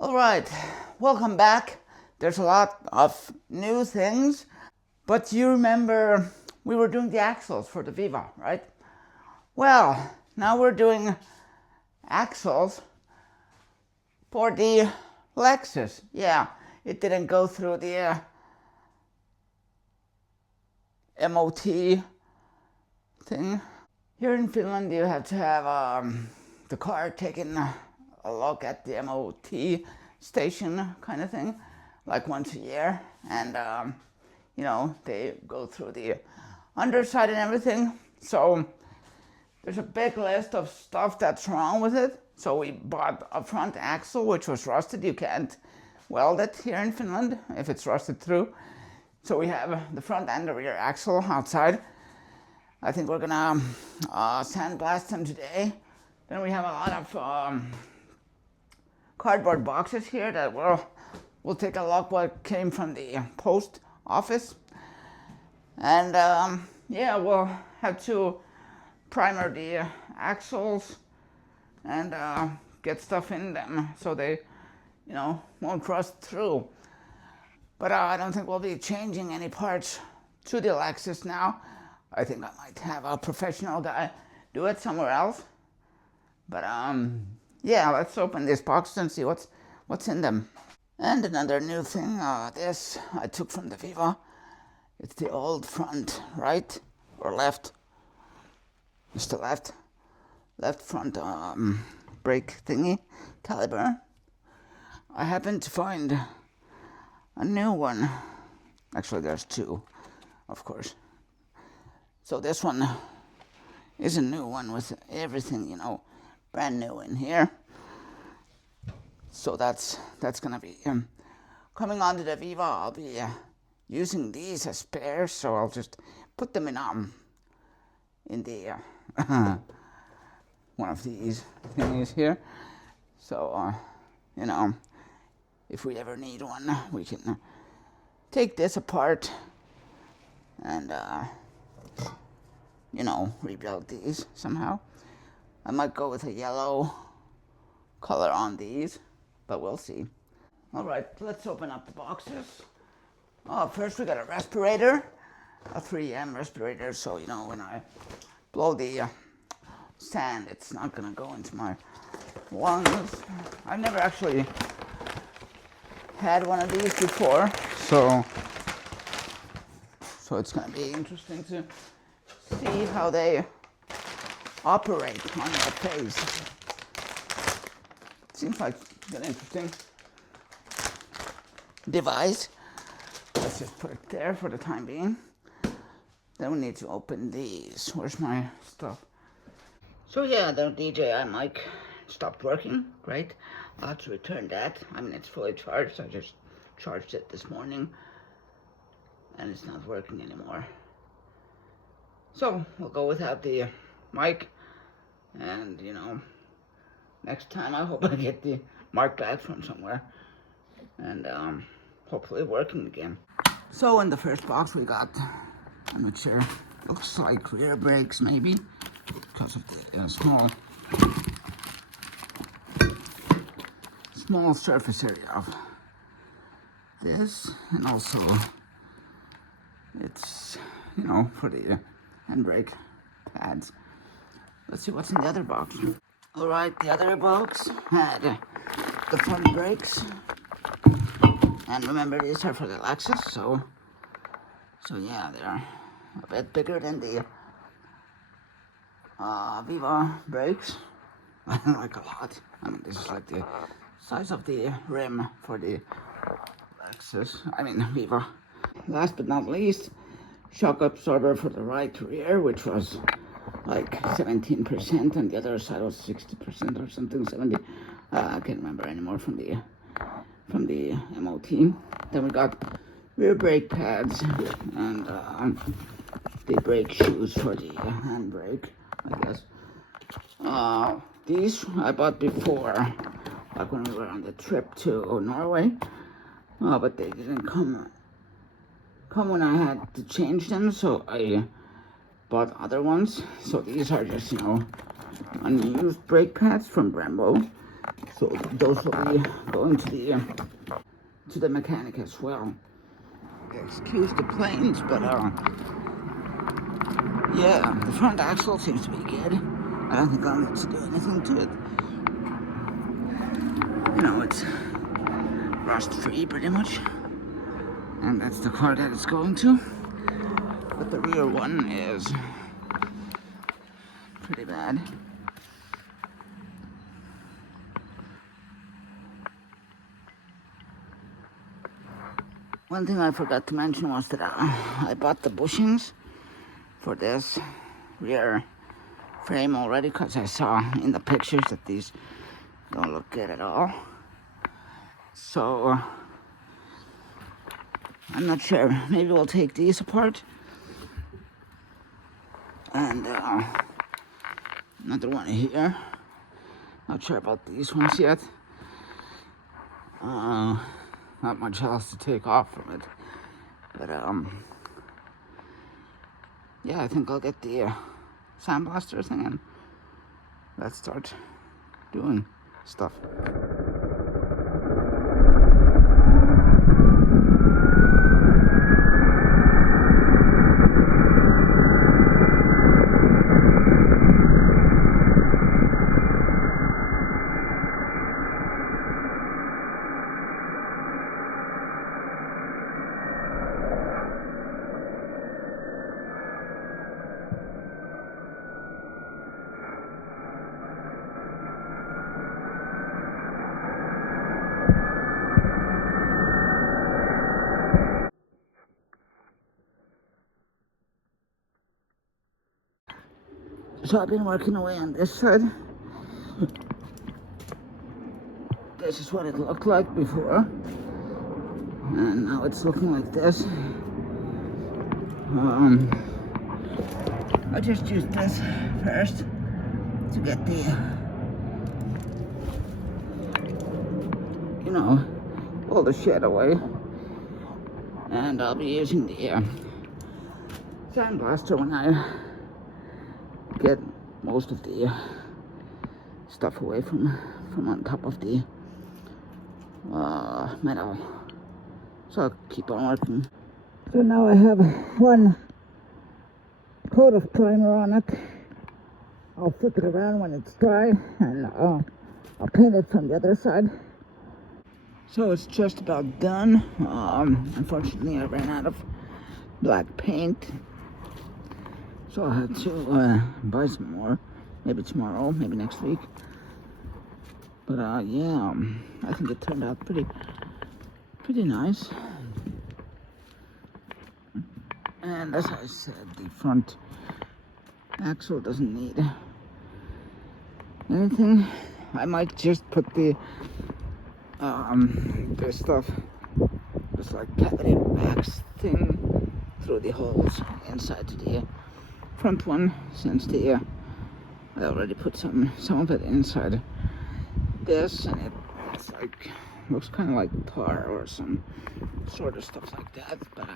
All right, welcome back. There's a lot of new things, but you remember we were doing the axles for the Viva, right? Well, now we're doing axles for the Lexus. Yeah, it didn't go through the MOT thing. Here in Finland, you have to have the car taken a look at the MOT station kind of thing, like once a year. And, they go through the underside and everything. So there's a big list of stuff that's wrong with it. So we bought a front axle, which was rusted. You can't weld it here in Finland if it's rusted through. So we have the front and the rear axle outside. I think we're gonna sandblast them today. Then we have a lot of cardboard boxes here that we'll take a look what came from the post office. And we'll have to primer the axles and get stuff in them so they, won't rust through. But I don't think we'll be changing any parts to the Lexus now. I think I might have a professional guy do it somewhere else. But let's open these boxes and see what's in them. And another new thing, this I took from the Viva. It's the old front right or left. It's the left front brake thingy caliper. I happened to find a new one. Actually, there's two, of course. So this one is a new one with everything, brand new in here. So that's gonna be coming onto the Viva. I'll be using these as spares, so I'll just put them in the one of these thingies here. So if we ever need one, we can take this apart and rebuild these somehow. I might go with a yellow color on these, but we'll see. All right, let's open up the boxes. First we got a respirator, a 3M respirator, so when I blow the sand, it's not gonna go into my lungs. I've never actually had one of these before, so it's gonna be interesting to see how they operate on your face. Seems like an interesting device. Let's just put it there for the time being. Then we need to open these. Where's my stuff? So yeah, the DJI mic stopped working. Great. I'll have to return that. I mean, it's fully charged. I just charged it this morning and it's not working anymore. So we'll go without the mic, and next time I hope I get the mic back from somewhere and hopefully working again. So in the first box we got, I'm not sure, looks like rear brakes maybe, because of the small surface area of this, and also it's for the handbrake pads. Let's see what's in the other box. All right, the other box had the front brakes, and remember these are for the Lexus, so yeah, they're a bit bigger than the Viva brakes. I like a lot. I mean, this is like the size of the rim for the Lexus. I mean Viva. Last but not least, shock absorber for the right rear, which was like 17%, and the other side was 60% or something, 70. I can't remember anymore from the MOT. Then we got rear brake pads and the brake shoes for the handbrake, I guess. These I bought before, like when we were on the trip to Norway, but they didn't come when I had to change them, so I bought other ones. So these are just unused brake pads from Brembo. So those will be going to the mechanic as well. Excuse the planes, but yeah, the front axle seems to be good. I don't think I'll need to do anything to it. You know, it's rust free pretty much, and that's the car that it's going to. But the rear one is pretty bad. One thing I forgot to mention was that I bought the bushings for this rear frame already, because I saw in the pictures that these don't look good at all. So I'm not sure. Maybe we'll take these apart. And another one here. Not sure about these ones yet. Not much else to take off from it. But yeah, I think I'll get the sandblaster thing and let's start doing stuff. So I've been working away on this side. This is what it looked like before, and now it's looking like this. I just used this first to get the, you know, all the shit away, and I'll be using the sandblaster when I get most of the stuff away from on top of the metal. So I'll keep on working. So now I have one coat of primer on it. I'll flip it around when it's dry, and I'll paint it from the other side. So it's just about done. Unfortunately I ran out of black paint, so I had to buy some more. Maybe tomorrow, maybe next week. But yeah, I think it turned out pretty nice. And as I said, the front axle doesn't need anything. I might just put the this stuff, this like cavity wax thing, through the holes inside the front one, since the I already put some of it inside this, and it's like looks kind of like tar or some sort of stuff like that. But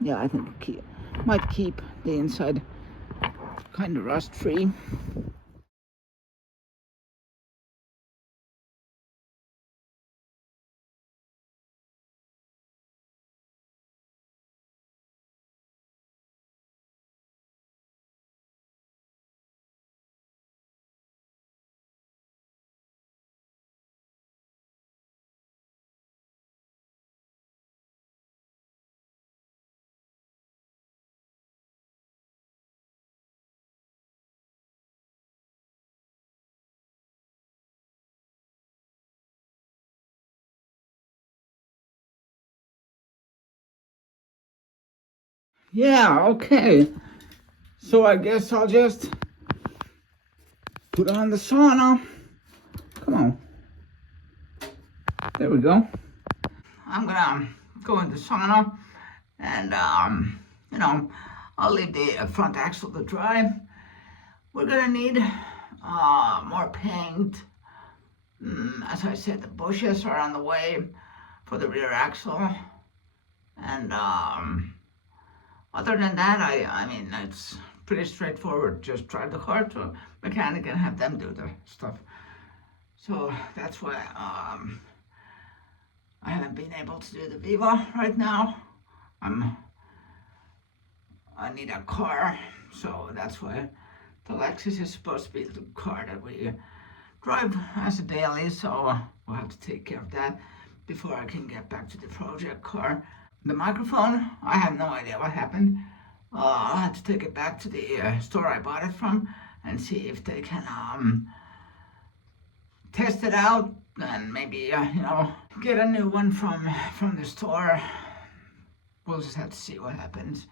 yeah, I think it might keep the inside kind of rust free. Yeah, okay. So I guess I'll just put on the sauna. Come on. There we go. I'm gonna go in the sauna, and you know, I'll leave the front axle to dry. We're gonna need more paint. As I said, the bushes are on the way for the rear axle, and other than that, I mean, it's pretty straightforward. Just drive the car to a mechanic and have them do the stuff. So that's why I haven't been able to do the Viva right now. I need a car, so that's why the Lexus is supposed to be the car that we drive as a daily, so we'll have to take care of that before I can get back to the project car. The microphone, I have no idea what happened. I'll have to take it back to the store I bought it from and see if they can test it out and maybe get a new one from the store. We'll just have to see what happens.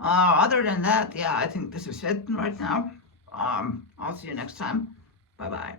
Other than that, yeah, I think this is it right now. I'll see you next time. Bye bye.